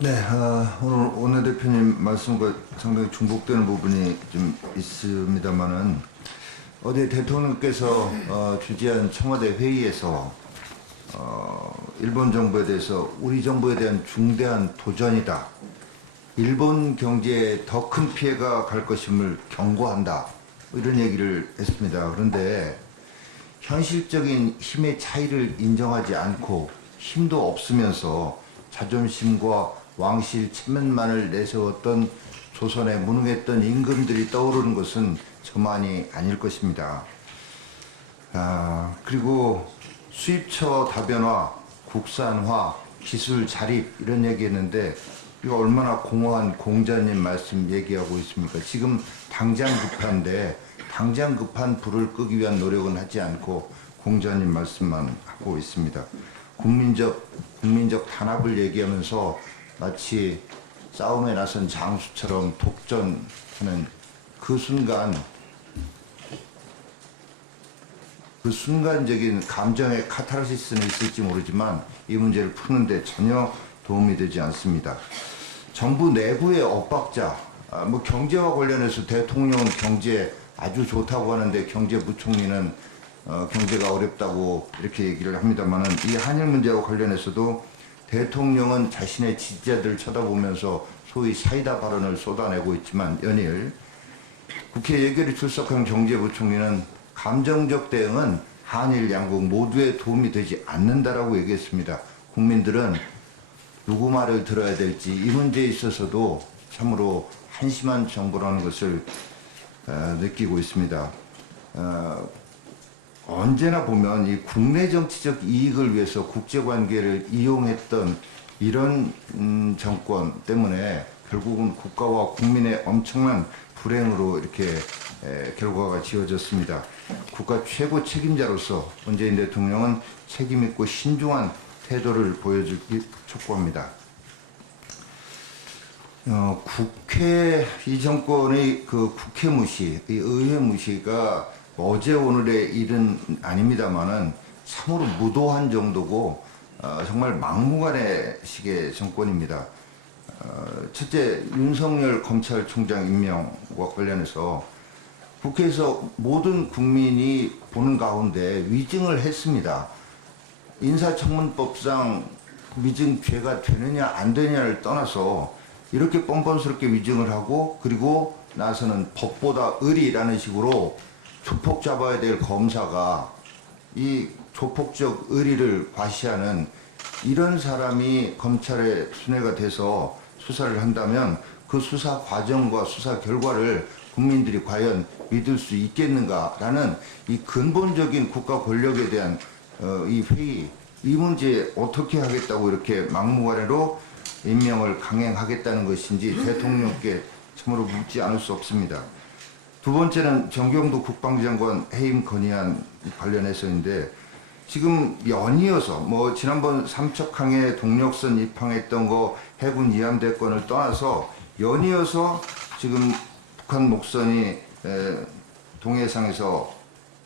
네, 오늘 원내대표님 말씀과 상당히 중복되는 부분이 좀 있습니다만은 어제 대통령께서 주재한 청와대 회의에서 일본 정부에 대해서 우리 정부에 대한 중대한 도전이다. 일본 경제에 더 큰 피해가 갈 것임을 경고한다. 이런 얘기를 했습니다. 그런데 현실적인 힘의 차이를 인정하지 않고 힘도 없으면서 자존심과 왕실 체면만을 내세웠던 조선에 무능했던 임금들이 떠오르는 것은 저만이 아닐 것입니다. 그리고 수입처 다변화, 국산화, 기술 자립 이런 얘기했는데 이거 얼마나 공허한 공자님 말씀 얘기하고 있습니까? 지금 당장 급한데 당장 급한 불을 끄기 위한 노력은 하지 않고 공자님 말씀만 하고 있습니다. 국민적 단합을 얘기하면서 마치 싸움에 나선 장수처럼 독전하는 그 순간적인 감정의 카타르시스는 있을지 모르지만 이 문제를 푸는데 전혀 도움이 되지 않습니다. 정부 내부의 엇박자, 경제와 관련해서 대통령은 경제 아주 좋다고 하는데 경제부총리는 경제가 어렵다고 이렇게 얘기를 합니다만은 이 한일 문제와 관련해서도 대통령은 자신의 지지자들을 쳐다보면서 소위 사이다 발언을 쏟아내고 있지만 연일 국회 예결위 출석한 경제부총리는 감정적 대응은 한일 양국 모두에 도움이 되지 않는다라고 얘기했습니다. 국민들은 누구 말을 들어야 될지 이 문제에 있어서도 참으로 한심한 정보라는 것을 느끼고 있습니다. 언제나 보면 이 국내 정치적 이익을 위해서 국제관계를 이용했던 이런 정권 때문에 결국은 국가와 국민의 엄청난 불행으로 이렇게 결과가 지어졌습니다. 국가 최고 책임자로서 문재인 대통령은 책임있고 신중한 태도를 보여주기 촉구합니다. 이 정권의 그 국회 무시, 이 의회 무시가 어제 오늘의 일은 아닙니다만은 참으로 무도한 정도고 정말 막무가내 식의 정권입니다. 첫째, 윤석열 검찰총장 임명과 관련해서 국회에서 모든 국민이 보는 가운데 위증을 했습니다. 인사청문법상 위증 죄가 되느냐 안 되느냐를 떠나서 이렇게 뻔뻔스럽게 위증을 하고 그리고 나서는 법보다 의리라는 식으로 조폭 잡아야 될 검사가 이 조폭적 의리를 과시하는 이런 사람이 검찰에 순회가 돼서 수사를 한다면 그 수사 과정과 수사 결과를 국민들이 과연 믿을 수 있겠는가라는 이 근본적인 국가 권력에 대한 이 회의, 이 문제에 어떻게 하겠다고 이렇게 막무가내로 임명을 강행하겠다는 것인지 대통령께 참으로 묻지 않을 수 없습니다. 두 번째는 정경도 국방장관 해임 건의안 관련해서인데 지금 연이어서 지난번 삼척항에 동력선 입항했던 거 해군 이함대권을 떠나서 연이어서 지금 북한 목선이 동해상에서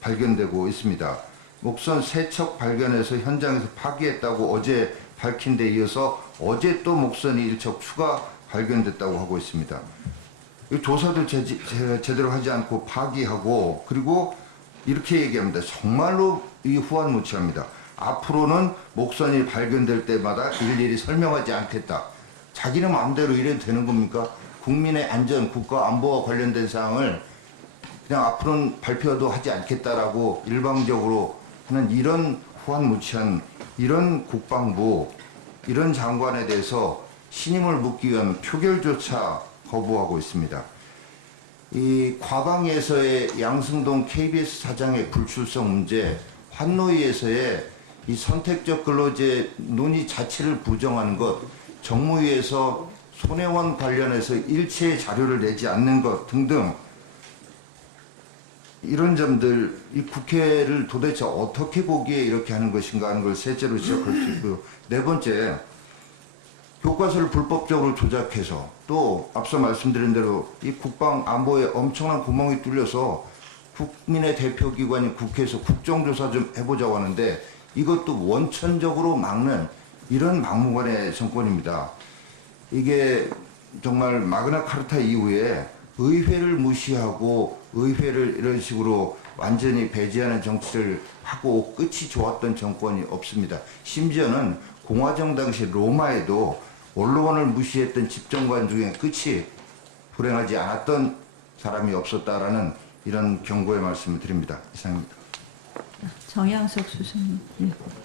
발견되고 있습니다. 목선 3척 발견해서 현장에서 파기했다고 어제 밝힌 데 이어서 어제 또 목선이 1척 추가 발견됐다고 하고 있습니다. 조사도 제대로 하지 않고 파기하고 그리고 이렇게 얘기합니다. 정말로 이 후한무치합니다. 앞으로는 목선이 발견될 때마다 일일이 설명하지 않겠다. 자기는 마음대로 이래도 되는 겁니까? 국민의 안전, 국가 안보와 관련된 사항을 그냥 앞으로는 발표도 하지 않겠다라고 일방적으로 하는 이런 후한무치한 이런 국방부, 이런 장관에 대해서 신임을 묻기 위한 표결조차 거부하고 있습니다. 이 과방에서의 양승동 KBS 사장의 불출석 문제, 환노위에서의 이 선택적 근로제 논의 자체를 부정하는 것, 정무위에서 손혜원 관련해서 일체의 자료를 내지 않는 것 등등 이런 점들, 이 국회를 도대체 어떻게 보기에 이렇게 하는 것인가 하는 걸 셋째로 지적할 수 있고요. 네 번째, 교과서를 불법적으로 조작해서 또 앞서 말씀드린 대로 이 국방 안보에 엄청난 구멍이 뚫려서 국민의 대표기관인 국회에서 국정조사 좀 해보자고 하는데 이것도 원천적으로 막는 이런 막무가내 정권입니다. 이게 정말 마그나 카르타 이후에 의회를 무시하고 의회를 이런 식으로 완전히 배제하는 정치를 하고 끝이 좋았던 정권이 없습니다. 심지어는 공화정 당시 로마에도 언론을 무시했던 집정관 중에 끝이 불행하지 않았던 사람이 없었다라는 이런 경고의 말씀을 드립니다. 이상입니다. 정양석 수석님. 예.